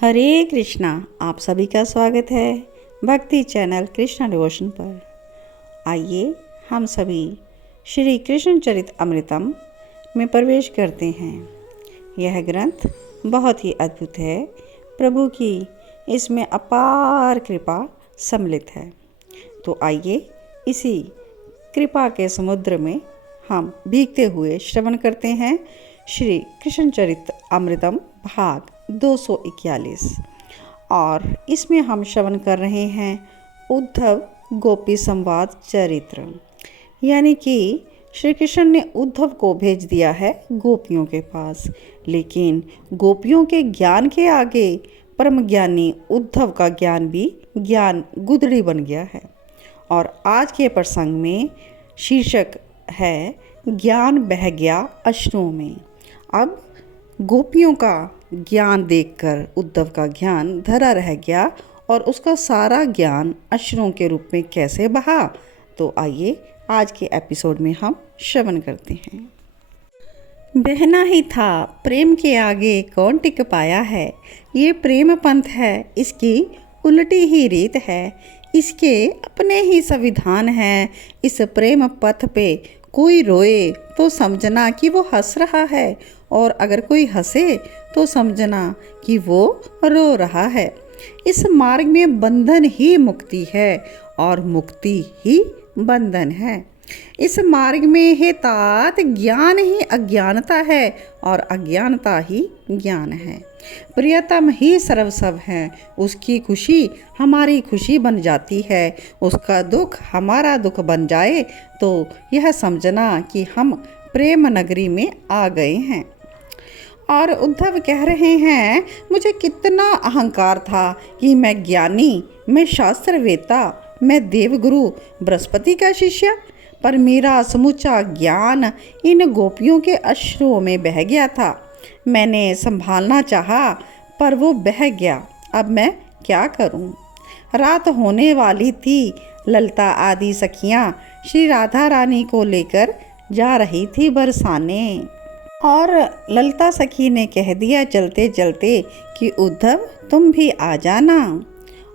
हरे कृष्णा। आप सभी का स्वागत है भक्ति चैनल कृष्णा डिवोशन पर। आइए हम सभी श्री कृष्ण चरित अमृतम में प्रवेश करते हैं। यह ग्रंथ बहुत ही अद्भुत है। प्रभु की इसमें अपार कृपा सम्मिलित है। तो आइए इसी कृपा के समुद्र में हम भीगते हुए श्रवण करते हैं श्री कृष्ण चरित अमृतम भाग 241। और इसमें हम श्रवण कर रहे हैं उद्धव गोपी संवाद चरित्र। यानी कि श्री कृष्ण ने उद्धव को भेज दिया है गोपियों के पास, लेकिन गोपियों के ज्ञान के आगे परम ज्ञानी उद्धव का ज्ञान भी ज्ञान गुदड़ी बन गया है। और आज के प्रसंग में शीर्षक है ज्ञान बह गया अश्रुओं में। अब गोपियों का ज्ञान देखकर उद्धव का ज्ञान धरा रह गया और उसका सारा ज्ञान अश्रुओं के रूप में कैसे बहा, तो आइए आज के एपिसोड में हम श्रवण करते हैं। बहना ही था प्रेम के आगे कौन टिक पाया है, ये प्रेम पंथ है इसकी उल्टी ही रीत है, इसके अपने ही संविधान है। इस प्रेम पथ पे कोई रोए तो समझना कि वो हंस रहा है, और अगर कोई हंसे तो समझना कि वो रो रहा है। इस मार्ग में बंधन ही मुक्ति है और मुक्ति ही बंधन है। इस मार्ग में है तात ज्ञान ही अज्ञानता है और अज्ञानता ही ज्ञान है। प्रियतम ही सर्वस्व है, उसकी खुशी हमारी खुशी बन जाती है, उसका दुख हमारा दुख बन जाए तो यह समझना कि हम प्रेम नगरी में आ गए हैं। और उद्धव कह रहे हैं, मुझे कितना अहंकार था कि मैं ज्ञानी, मैं शास्त्रवेत्ता, मैं देवगुरु बृहस्पति का शिष्य, पर मेरा समूचा ज्ञान इन गोपियों के अश्रुओं में बह गया था। मैंने संभालना चाहा पर वो बह गया। अब मैं क्या करूं? रात होने वाली थी। ललिता आदि सखियां श्री राधा रानी को लेकर जा रही थी बरसाने, और ललिता सखी ने कह दिया चलते चलते कि उद्धव तुम भी आ जाना।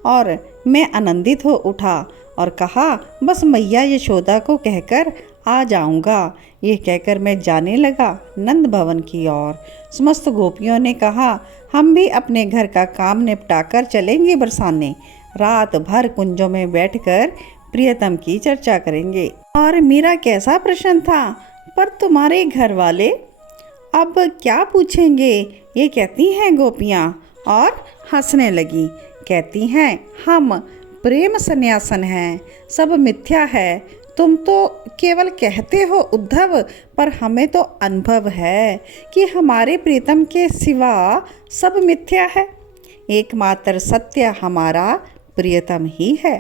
और मैं आनंदित हो उठा और कहा बस मैया यशोदा को कहकर आ जाऊंगा। ये कहकर मैं जाने लगा नंद भवन की ओर। समस्त गोपियों ने कहा हम भी अपने घर का काम निपटाकर चलेंगे बरसाने। रात भर कुंजों में बैठकर प्रियतम की चर्चा करेंगे। और मेरा कैसा प्रश्न था, पर तुम्हारे घर वाले अब क्या पूछेंगे, ये कहती हैं गोपियाँ और हंसने लगी। कहती हैं हम प्रेम सन्यासन हैं, सब मिथ्या है। तुम तो केवल कहते हो उद्धव, पर हमें तो अनुभव है कि हमारे प्रीतम के सिवा सब मिथ्या है। एकमात्र सत्य हमारा प्रियतम ही है।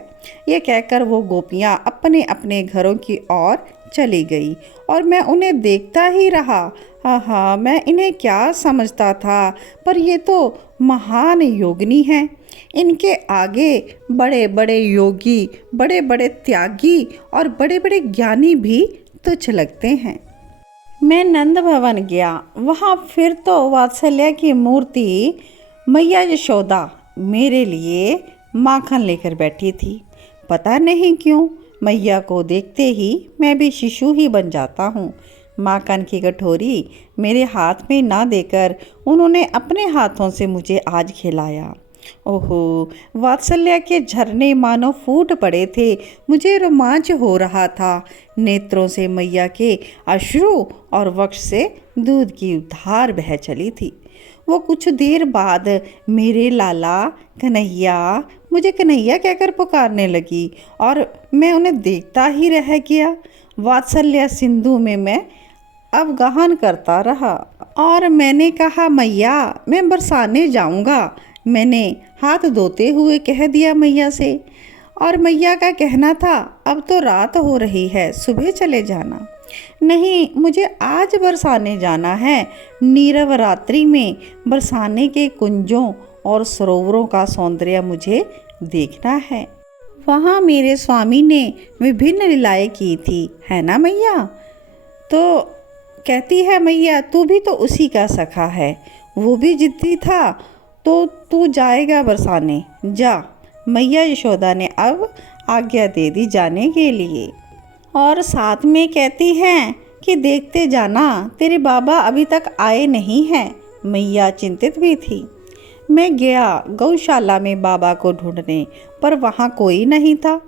ये कहकर वो गोपियाँ अपने अपने घरों की ओर चली गई और मैं उन्हें देखता ही रहा। हाँ, मैं इन्हें क्या समझता था, पर ये तो महान योगिनी हैं। इनके आगे बड़े बड़े योगी, बड़े बड़े त्यागी और बड़े बड़े ज्ञानी भी तुच्छ लगते हैं। मैं नंद भवन गया, वहाँ फिर तो वात्सल्य की मूर्ति मैया यशोदा मेरे लिए माखन लेकर बैठी थी। पता नहीं क्यों मैया को देखते ही मैं भी शिशु ही बन जाता हूँ। माखन की कटोरी मेरे हाथ में ना देकर उन्होंने अपने हाथों से मुझे आज खिलाया। ओहो, वात्सल्य के झरने मानो फूट पड़े थे। मुझे रोमांच हो रहा था। नेत्रों से मैया के अश्रु और वक्ष से दूध की धार बह चली थी। वो कुछ देर बाद मेरे लाला कन्हैया, मुझे कन्हैया कहकर पुकारने लगी और मैं उन्हें देखता ही रह गया। वात्सल्य सिंधु में मैं अवगाहन करता रहा और मैंने कहा मैया मैं बरसाने जाऊंगा। मैंने हाथ धोते हुए कह दिया मैया से, और मैया का कहना था अब तो रात हो रही है, सुबह चले जाना। नहीं, मुझे आज बरसाने जाना है। नीरव रात्रि में बरसाने के कुंजों और सरोवरों का सौंदर्य मुझे देखना है। वहाँ मेरे स्वामी ने विभिन्न लीलाएं की थी, है ना मैया? तो कहती है मैया तू भी तो उसी का सखा है। वो भी जिद्दी था तो तू जाएगा बरसाने, जा। मैया यशोदा ने अब आज्ञा दे दी जाने के लिए, और साथ में कहती हैं कि देखते जाना, तेरे बाबा अभी तक आए नहीं हैं। मैया चिंतित भी थी। मैं गया गौशाला में बाबा को ढूंढने, पर वहाँ कोई नहीं था।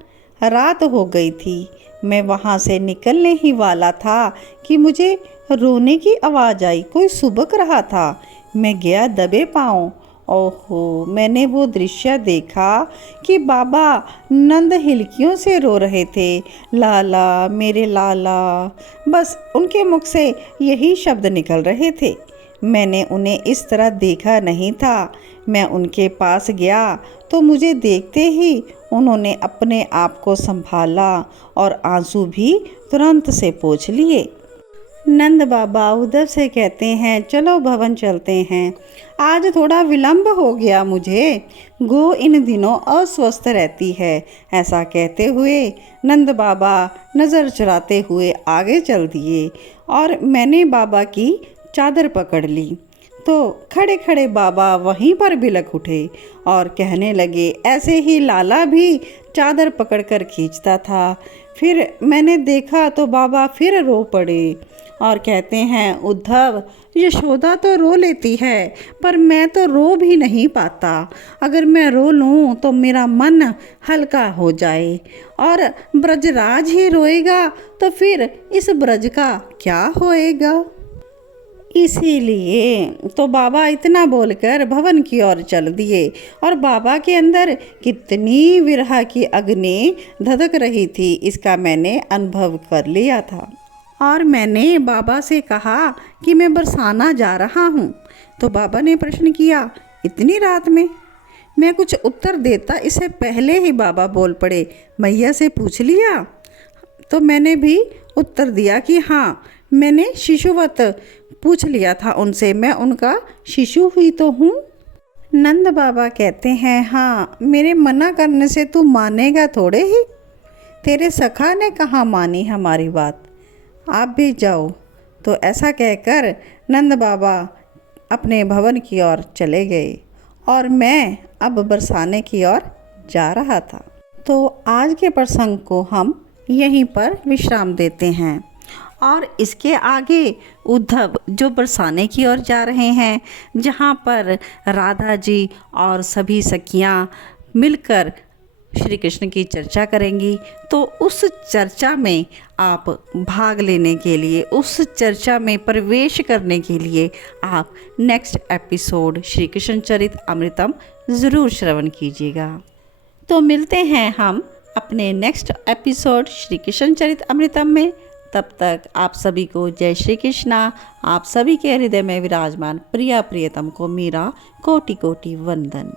रात हो गई थी। मैं वहाँ से निकलने ही वाला था कि मुझे रोने की आवाज़ आई। कोई सुबक रहा था। मैं गया दबे पाँव। ओहो, मैंने वो दृश्य देखा कि बाबा नंद हिलकियों से रो रहे थे, लाला मेरे लाला। बस उनके मुख से यही शब्द निकल रहे थे। मैंने उन्हें इस तरह देखा नहीं था। मैं उनके पास गया तो मुझे देखते ही उन्होंने अपने आप को संभाला और आंसू भी तुरंत से पोंछ लिए। नंद बाबा उद्धव से कहते हैं, चलो भवन चलते हैं। आज थोड़ा विलंब हो गया मुझे, गो इन दिनों अस्वस्थ रहती है। ऐसा कहते हुए नंद बाबा नज़र चुराते हुए आगे चल दिए और मैंने बाबा की चादर पकड़ ली तो खड़े खड़े बाबा वहीं पर बिलख उठे और कहने लगे, ऐसे ही लाला भी चादर पकड़कर खींचता था। फिर मैंने देखा तो बाबा फिर रो पड़े और कहते हैं, उद्धव, यशोदा तो रो लेती है पर मैं तो रो भी नहीं पाता। अगर मैं रो लूँ तो मेरा मन हल्का हो जाए, और ब्रजराज ही रोएगा तो फिर इस ब्रज का क्या होएगा। इसीलिए तो बाबा इतना बोलकर भवन की ओर चल दिए, और बाबा के अंदर कितनी विरह की अग्नि धधक रही थी इसका मैंने अनुभव कर लिया था। और मैंने बाबा से कहा कि मैं बरसाना जा रहा हूँ। तो बाबा ने प्रश्न किया, इतनी रात में? मैं कुछ उत्तर देता इससे पहले ही बाबा बोल पड़े, मैया से पूछ लिया? तो मैंने भी उत्तर दिया कि हाँ, मैंने शिशुवत पूछ लिया था उनसे, मैं उनका शिशु ही तो हूँ। नंद बाबा कहते हैं, हाँ, मेरे मना करने से तू मानेगा थोड़े ही। तेरे सखा ने कहाँ मानी हमारी बात, आप भी जाओ। तो ऐसा कहकर नंद बाबा अपने भवन की ओर चले गए और मैं अब बरसाने की ओर जा रहा था। तो आज के प्रसंग को हम यहीं पर विश्राम देते हैं, और इसके आगे उद्धव जो बरसाने की ओर जा रहे हैं, जहाँ पर राधा जी और सभी सखियाँ मिलकर श्री कृष्ण की चर्चा करेंगी। तो उस चर्चा में आप भाग लेने के लिए, उस चर्चा में प्रवेश करने के लिए आप नेक्स्ट एपिसोड श्री कृष्ण चरित अमृतम ज़रूर श्रवण कीजिएगा। तो मिलते हैं हम अपने नेक्स्ट एपिसोड श्री कृष्ण चरित अमृतम में। तब तक आप सभी को जय श्री कृष्णा। आप सभी के हृदय में विराजमान प्रिया प्रियतम को मेरा कोटि कोटि वंदन।